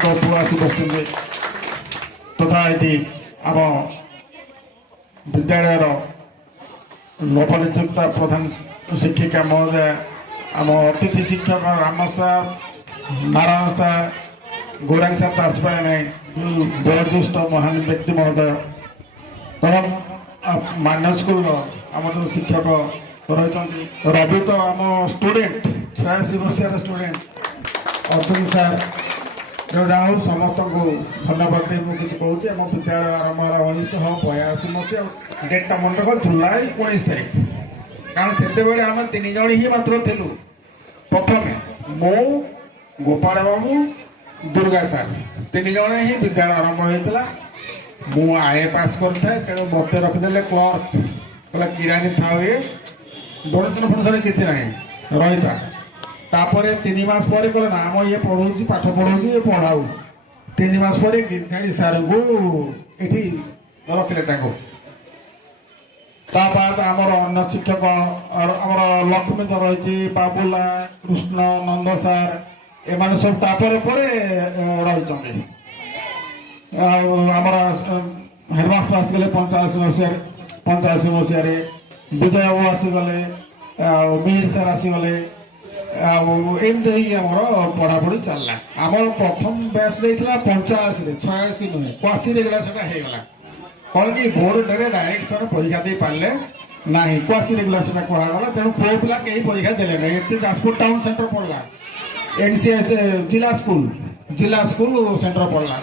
ଶିକ୍ଷକ ପୁଅ ଆସି ବସିଛନ୍ତି ତଥା ଏଠି ଆମ ବିଦ୍ୟାଳୟର ନବନିଯୁକ୍ତ ପ୍ରଧାନ ଶିକ୍ଷିକା ମହୋଦୟ ଆମ ଅତିଥି ଶିକ୍ଷକ Ram sir Narayan sir Gouranga sir ତ ଆସିପାରେ ନାହିଁ ବୟୋଜ୍ୟେଷ୍ଠ ମହାନ ବ୍ୟକ୍ତି ମହୋଦୟ ଏବଂ ମାନ୍ୟ ସ୍କୁଲର ଆମ ଯେଉଁ ଶିକ୍ଷକ ରହିଛନ୍ତି ରବି ତ ଆମ ଷ୍ଟୁଡେଣ୍ଟ 86 ମସିହାର ଷ୍ଟୁଡେଣ୍ଟ ଅର୍ଜୁନ ସାର୍ ଯାହା ହଉ ସମସ୍ତଙ୍କୁ ଧନ୍ୟବାଦ ଦେଇ ମୁଁ କିଛି କହୁଛି। ଆମ ବିଦ୍ୟାଳୟ ଆରମ୍ଭ ହେଲା 1982 ମସିହା ଡେଟ୍ଟା ମନେ ରଖ ଜୁଲାଇ 19 ତାରିଖ କାରଣ ସେତେବେଳେ ଆମେ 3 ଜଣ ହିଁ ମାତ୍ର ଥିଲୁ। ପ୍ରଥମେ ମୁଁ ଗୋପାଳ ବାବୁ ଦୁର୍ଗା ସାର୍ 3 ଜଣ ହିଁ ବିଦ୍ୟାଳୟ ଆରମ୍ଭ ହୋଇଥିଲା। ମୁଁ ଆଏ ପାସ୍ କରିଥାଏ ତେଣୁ ମୋତେ ରଖିଦେଲେ କ୍ଲର୍କ କହିଲା କିରାଣୀ ଥାଉ ଇଏ ଡୋନେସନ୍ ଫୋନେସନ୍ କିଛି ନାହିଁ ରହିଥା। ତାପରେ 3 ମାସ ପରେ କହିଲେ ନା ଆମ ଇଏ ପଢ଼ଉଛି ପାଠ ପଢ଼ଉଛି ଇଏ ପଢ଼ାଉ 3 ମାସ ପରେ ଗିର୍ଧାଣୀ ସାର୍ଙ୍କୁ ଏଠି ରଖିଲେ ତାଙ୍କୁ। ତା ବାଦ ଆମର ଅନ୍ୟ ଶିକ୍ଷକ ଆମର ଲକ୍ଷ୍ମୀ ତ ରହିଛି ବାବୁଲା କୃଷ୍ଣ ନନ୍ଦ ସାର୍ ଏମାନେ ସବୁ ତାପରେ ପରେ ରହିଛନ୍ତି। ଆଉ ଆମର ହେଡ଼ମାଷ୍ଟର ଆସିଗଲେ 85 ମସିହାରେ ବିଜୟ ବାବୁ ଆସିଗଲେ ଆଉ ମିହିର ସାର୍ ଆସିଗଲେ ଆଉ ଏମିତି ହେଇକି ଆମର ପଢ଼ାପଢ଼ି ଚାଲିଲା। ଆମର ପ୍ରଥମ ବ୍ୟାଚ୍ ଦେଇଥିଲା 85ରେ 86 ନୁହେଁ 81 ହେଇଗଲା ସେଟା ହେଇଗଲା କ'ଣ କି ବୋର୍ଡରେ ଡାଇରେକ୍ଟ ସେମାନେ ପରୀକ୍ଷା ଦେଇପାରିଲେ ନାହିଁ 81 ରେଗୁଲାର ସେଟା କୁହାଗଲା। ତେଣୁ ପୁଅ ପିଲା କେହି ପରୀକ୍ଷା ଦେଲେ ନାହିଁ। ଏତେ ଯାଜପୁର ଟାଉନ ସେଣ୍ଟର ପଡ଼ିଲା NCS ଜିଲ୍ଲା ସ୍କୁଲ ସେଣ୍ଟର ପଡ଼ିଲା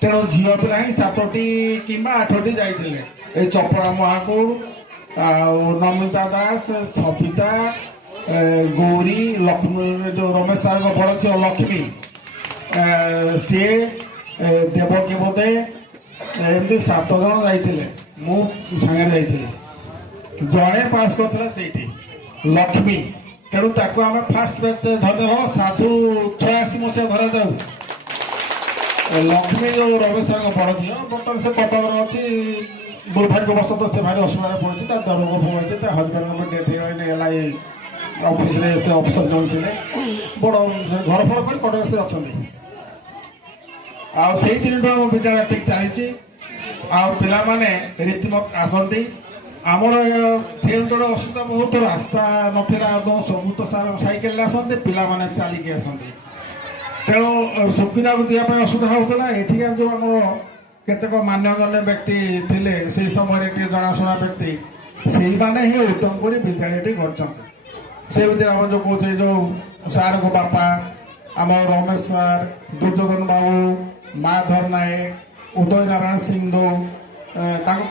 ତେଣୁ ଝିଅ ପିଲା ହିଁ 7ଟି କିମ୍ବା 8ଟି ଯାଇଥିଲେ। ଏଇ ଚପଳା ମହାକୁଡ଼ ଆଉ ନମିତା ଦାସ ଛବିତା ଗୌରୀ ଲକ୍ଷ୍ମୀ ଯେଉଁ ରମେଶ ସାର୍ଙ୍କ ବଡ଼ ଝିଅ ଲକ୍ଷ୍ମୀ ସିଏ ଦେବକୀ ବୋଧେ ଏମିତି 7 ଜଣ ଯାଇଥିଲେ। ମୁଁ ସାଙ୍ଗରେ ଯାଇଥିଲି। ଜଣେ ପାସ୍ କରିଥିଲା ସେଇଠି ଲକ୍ଷ୍ମୀ ତେଣୁ ତାକୁ ଆମେ ଫାଷ୍ଟ ବ୍ୟାଚ୍ ଧରିନେଲ ସାଧୁ 86 ମସିହା ଧରାଯାଉ। ଲକ୍ଷ୍ମୀ ଯେଉଁ ରମେଶ ସାର୍ଙ୍କ ବଡ଼ ଝିଅ ବର୍ତ୍ତମାନ ସେ କଟକରେ ଅଛି। ଦୁର୍ଭାଗ୍ୟବଶତଃ ସେ ଭାରି ଅସୁବିଧାରେ ପଡ଼ିଛି। ତା ଦରଗ ଫୋନ ତା ହଜବେଣ୍ଡଙ୍କ ଡେଥ୍ ହେଇଗଲା LI ଅଫିସରେ ସେ ଅଫିସର ଜଣେ ଥିଲେ ବଡ଼ ଘର ଫର କରି କଟକରେ ସେ ଅଛନ୍ତି। ଆଉ ସେଇ ଦିନଠୁ ଆମ ବିଦ୍ୟାଳୟ ଠିକ୍ ଚାଲିଛି। ଆଉ ପିଲାମାନେ ରୀତିମତ ଆସନ୍ତି। ଆମର ସେ ଅଞ୍ଚଳ ଅସୁବିଧା ବହୁତ ରାସ୍ତା ନଥିଲା ସବୁ ତ ସାର୍ ସାଇକେଲରେ ଆସନ୍ତି ପିଲାମାନେ ଚାଲିକି ଆସନ୍ତି ତେଣୁ ସୁବିଧାକୁ ଯିବା ପାଇଁ ଅସୁବିଧା ହେଉଥିଲା। ଏଠିକାର ଯେଉଁ ଆମର କେତେକ ମାନ୍ୟଗଣ୍ୟ ବ୍ୟକ୍ତି ଥିଲେ ସେଇ ସମୟରେ ଟିକେ ଜଣାଶୁଣା ବ୍ୟକ୍ତି ସେଇମାନେ ହିଁ ଉତ୍ତମ କରି ବିଦ୍ୟାଳୟଟି କରିଛନ୍ତି। ସେ ଭିତରେ ଆମର ଯେଉଁ କହୁଥିଲେ ଯେଉଁ ସାର୍ଙ୍କ ବାପା ଆମ ରମେଶ ସାର୍ ଦୁର୍ଯ୍ୟୋଧନ ବାବୁ ମାଧର ନାୟକ ଉଦୟ ନାରାୟଣ ସିଂହ ତାଙ୍କ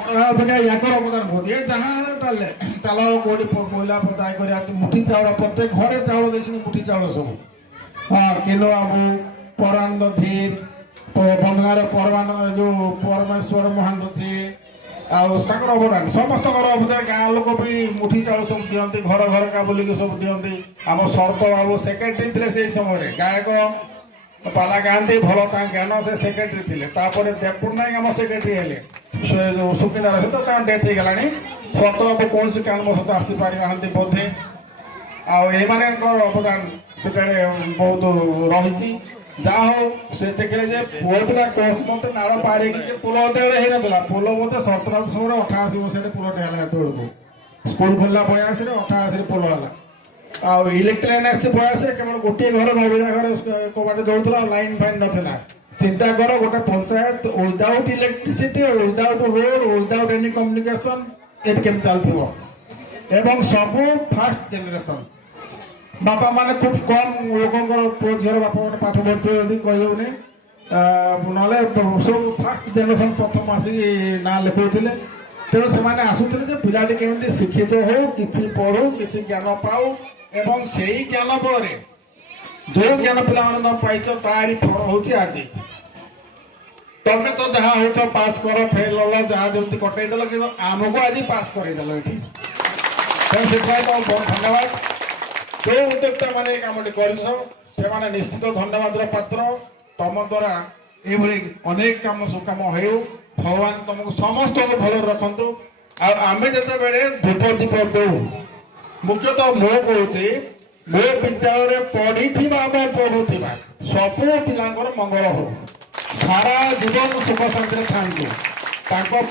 ୟାଙ୍କର ଅବଦାନ ବହୁତ ଏ ଯାହା ଚାଲିଲେ ଚାଲ କୋଉଠି କୋଇଲା ପଦାୟ କରିବା ମୁଠି ଚାଉଳ ପ୍ରତ୍ୟେକ ଘରେ ଚାଉଳ ଦେଇଛନ୍ତି ମୁଠି ଚାଉଳ ସବୁ କିଲୋ ବାବୁ ପରାନନ୍ଦ ଧୀର ବନ୍ଧୁଗାଁର ଯେଉଁ ପରମେଶ୍ୱର ମହାନ୍ତ ସିଏ ଆଉ ତାଙ୍କର ଅବଦାନ ସମସ୍ତଙ୍କର ଅବଦାନ ଗାଁ ଲୋକ ବି ମୁଠି ଚାଉଳ ସବୁ ଦିଅନ୍ତି ଘର ଘରକା ବୁଲିକି ସବୁ ଦିଅନ୍ତି। ଆମ ଶରତ ବାବୁ ସେକ୍ରେଟାରୀ ଥିଲେ ସେଇ ସମୟରେ ଗାୟକ ପାଲା ଗାନ୍ଧୀ ଭଲ ତାଙ୍କ ଜ୍ଞାନ ସେ ସେକ୍ରେଟାରୀ ଥିଲେ। ତାପରେ ଦେବପୁର ନାୟକ ଆମ ସେକ୍ରେଟାରୀ ହେଲେ ସେ ଯେଉଁ ସୁକିନ୍ଦାର ସହିତ ତାଙ୍କ ଡେଥ୍ ହେଇଗଲାଣି। ଶରତ ବାବୁ କୌଣସି କାରଣବଶତଃ ଆସିପାରିନାହାନ୍ତି ବୋଧେ। ଆଉ ଏମାନଙ୍କର ଅବଦାନ ସେତେବେଳେ ବହୁତ ରହିଛି। ଯାହା ହଉ ସେ ଦେଖିଲେ ଯେ ପୁଅ ପିଲା ମୋତେ ନାଳ ପାର ହେଇକି ଯେ ପୋଲ ଯେତେବେଳେ ହେଇନଥିଲା ପୋଲ ବୋଧେ 1788 ମସିହାରେ ପୋଲଟେ ହେଲା ଏତେବେଳକୁ ସ୍କୁଲ ଖୋଲିଲା 82ରେ 88ରେ ପୋଲ ହେଲା। ଆଉ ଇଲେକ୍ଟ୍ରିକ୍ ଲାଇନ୍ ଆସିଛି 82 କେବଳ ଗୋଟିଏ ଘର ନବୀନା ଘରେ କବାଟ ଦଉଥିଲା ଲାଇନ୍ ଫାଇନ୍ ନଥିଲା। ଚିନ୍ତା କର ଗୋଟେ panchayat without electricity without road without any communication ଏଠି କେମିତି ଚାଲିଥିବ। ଏବଂ ସବୁ ଫାଷ୍ଟ ଜେନେରେସନ୍ ବାପା ମାନେ ଖୁବ୍ କମ୍ ଲୋକଙ୍କର ପୁଅ ଝିଅର ବାପା ମାନେ ପାଠ ପଢ଼ୁଥିବେ ଯଦି କହିଦେଉନି ନହେଲେ ସବୁ ଫାଷ୍ଟ ଜେନେରେସନ୍ ପ୍ରଥମ ଆସିକି ନାଁ ଲେଖାଉଥିଲେ। ତେଣୁ ସେମାନେ ଆସୁଥିଲେ ଯେ ପିଲାଟି କେମିତି ଶିକ୍ଷିତ ହଉ କିଛି ପଢ଼ୁ କିଛି ଜ୍ଞାନ ପାଉ ଏବଂ ସେଇ ଜ୍ଞାନ ବଳରେ ଯେଉଁ ଜ୍ଞାନ ପିଲାମାନେ ତମେ ପାଇଛ ତାରି ଫଳ ହେଉଛି ଆଜି। ତମେ ତ ଯାହା ହଉଛ ପାସ୍ କର ଫେଲ୍ ହେଲା ଯାହା ଯେମିତି କଟେଇଦେଲ କିନ୍ତୁ ଆମକୁ ଆଜି ପାସ୍ କରେଇଦେଲ ଏଠି। ତେଣୁ ସେଥିପାଇଁ ତମ ବହୁତ ଧନ୍ୟବାଦ। ଯେଉଁ ଉଦ୍ୟୋକ୍ତା ମାନେ ଏ କାମଟି କରିଛ ସେମାନେ ନିଶ୍ଚିତ ଧନ୍ୟବାଦର ପାତ୍ର। ତମ ଦ୍ୱାରା ଏଇଭଳି ଅନେକ କାମ ସୁକାମ ହେଉ ଭଗବାନ ତମକୁ ସମସ୍ତଙ୍କୁ ଭଲରେ ରଖନ୍ତୁ। ଆଉ ଆମେ ଯେତେବେଳେ ଧୂପ ଦୀପ ଦେଉ ମୁଖ୍ୟତଃ ମୁଁ କହୁଛି ମୋ ବିଦ୍ୟାଳୟରେ ପଢ଼ିଥିବା ବା ପଢ଼ୁଥିବା ସବୁ ପିଲାଙ୍କର ମଙ୍ଗଳ ହଉ, ସାରା ଜୀବନ ସୁଖ ଶାନ୍ତିରେ ଥାଆନ୍ତୁ। ତାଙ୍କ